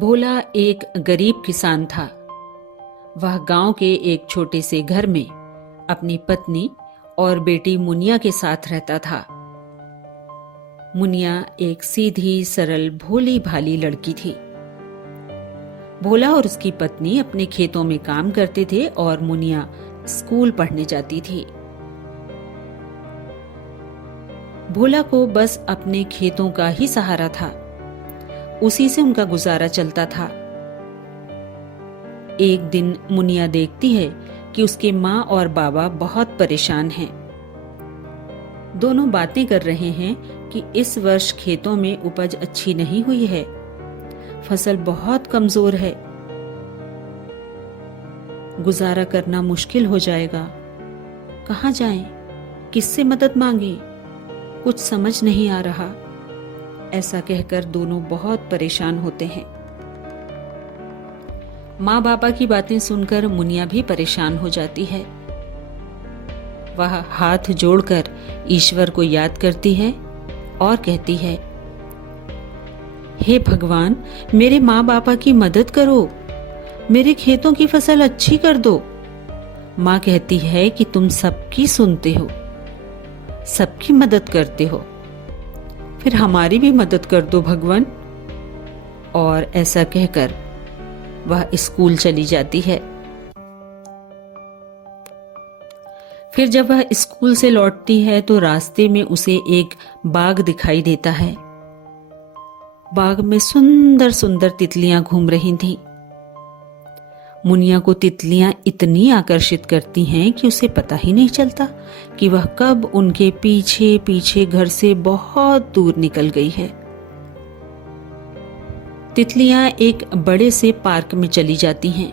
भोला एक गरीब किसान था। वह गांव के एक छोटे से घर में अपनी पत्नी और बेटी मुनिया के साथ रहता था। मुनिया एक सीधी सरल भोली भाली लड़की थी। भोला और उसकी पत्नी अपने खेतों में काम करते थे और मुनिया स्कूल पढ़ने जाती थी। भोला को बस अपने खेतों का ही सहारा था, उसी से उनका गुजारा चलता था। एक दिन मुनिया देखती है कि उसके माँ और बाबा बहुत परेशान हैं। दोनों बातें कर रहे हैं कि इस वर्ष खेतों में उपज अच्छी नहीं हुई है, फसल बहुत कमजोर है, गुजारा करना मुश्किल हो जाएगा। कहाँ जाएं? किससे मदद मांगे? कुछ समझ नहीं आ रहा। ऐसा कहकर दोनों बहुत परेशान होते हैं। माँ बाबा की बातें सुनकर मुनिया भी परेशान हो जाती है। वह हाथ जोड़कर ईश्वर को याद करती है और कहती है, हे भगवान, मेरे माँ बाबा की मदद करो, मेरे खेतों की फसल अच्छी कर दो। माँ कहती है कि तुम सबकी सुनते हो, सबकी मदद करते हो, फिर हमारी भी मदद कर दो भगवान। और ऐसा कहकर वह स्कूल चली जाती है। फिर जब वह स्कूल से लौटती है तो रास्ते में उसे एक बाग दिखाई देता है। बाग में सुंदर सुंदर तितलियां घूम रही थीं। मुनिया को तितलियां इतनी आकर्षित करती हैं कि उसे पता ही नहीं चलता कि वह कब उनके पीछे पीछे घर से बहुत दूर निकल गई है। तितलियां एक बड़े से पार्क में चली जाती हैं।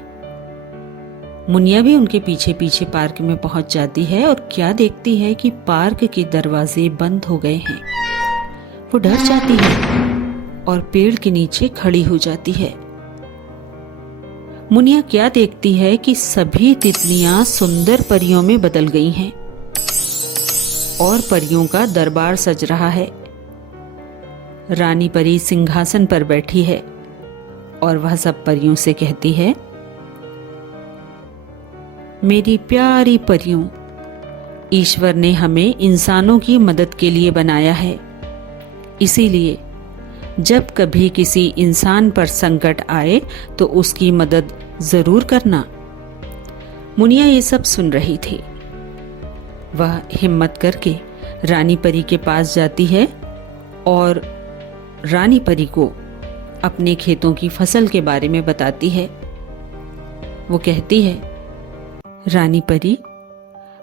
मुनिया भी उनके पीछे पीछे पार्क में पहुंच जाती है और क्या देखती है कि पार्क के दरवाजे बंद हो गए हैं। वो डर जाती है और पेड़ के नीचे खड़ी हो जाती है। मुनिया क्या देखती है कि सभी तितलियां सुंदर परियों में बदल गई हैं और परियों का दरबार सज रहा है। रानी परी सिंहासन पर बैठी है और वह सब परियों से कहती है, मेरी प्यारी परियों, ईश्वर ने हमें इंसानों की मदद के लिए बनाया है, इसीलिए जब कभी किसी इंसान पर संकट आए तो उसकी मदद जरूर करना। मुनिया ये सब सुन रही थी। वह हिम्मत करके रानी परी के पास जाती है और रानी परी को अपने खेतों की फसल के बारे में बताती है। वो कहती है, रानी परी,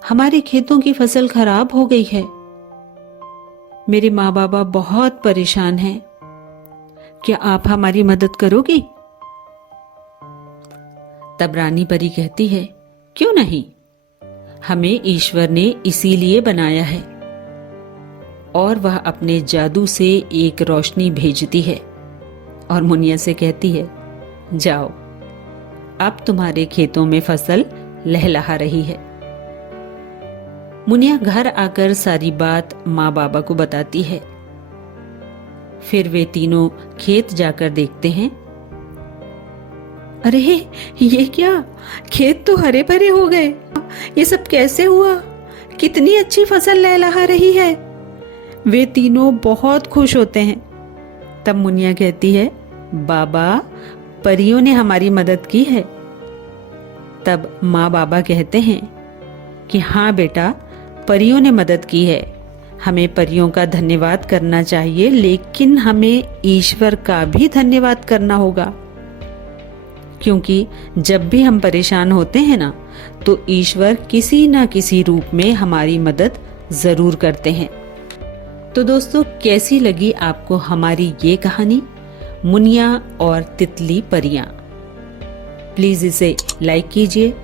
हमारे खेतों की फसल खराब हो गई है। मेरे माँ बाबा बहुत परेशान हैं। क्या आप हमारी मदद करोगी? तब रानी परी कहती है, क्यों नहीं, हमें ईश्वर ने इसीलिए बनाया है। और वह अपने जादू से एक रोशनी भेजती है और मुनिया से कहती है, जाओ, अब तुम्हारे खेतों में फसल लहलहा रही है। मुनिया घर आकर सारी बात माँ बाबा को बताती है। फिर वे तीनों खेत जाकर देखते हैं। अरे ये क्या, खेत तो हरे भरे हो गए, ये सब कैसे हुआ? कितनी अच्छी फसल लहलहा रही है। वे तीनों बहुत खुश होते हैं। तब मुनिया कहती है, बाबा, परियों ने हमारी मदद की है। तब माँ बाबा कहते हैं कि हाँ बेटा, परियों ने मदद की है, हमें परियों का धन्यवाद करना चाहिए, लेकिन हमें ईश्वर का भी धन्यवाद करना होगा, क्योंकि जब भी हम परेशान होते हैं ना, तो ईश्वर किसी न किसी रूप में हमारी मदद जरूर करते हैं। तो दोस्तों, कैसी लगी आपको हमारी ये कहानी, मुनिया और तितली परियां? प्लीज इसे लाइक कीजिए,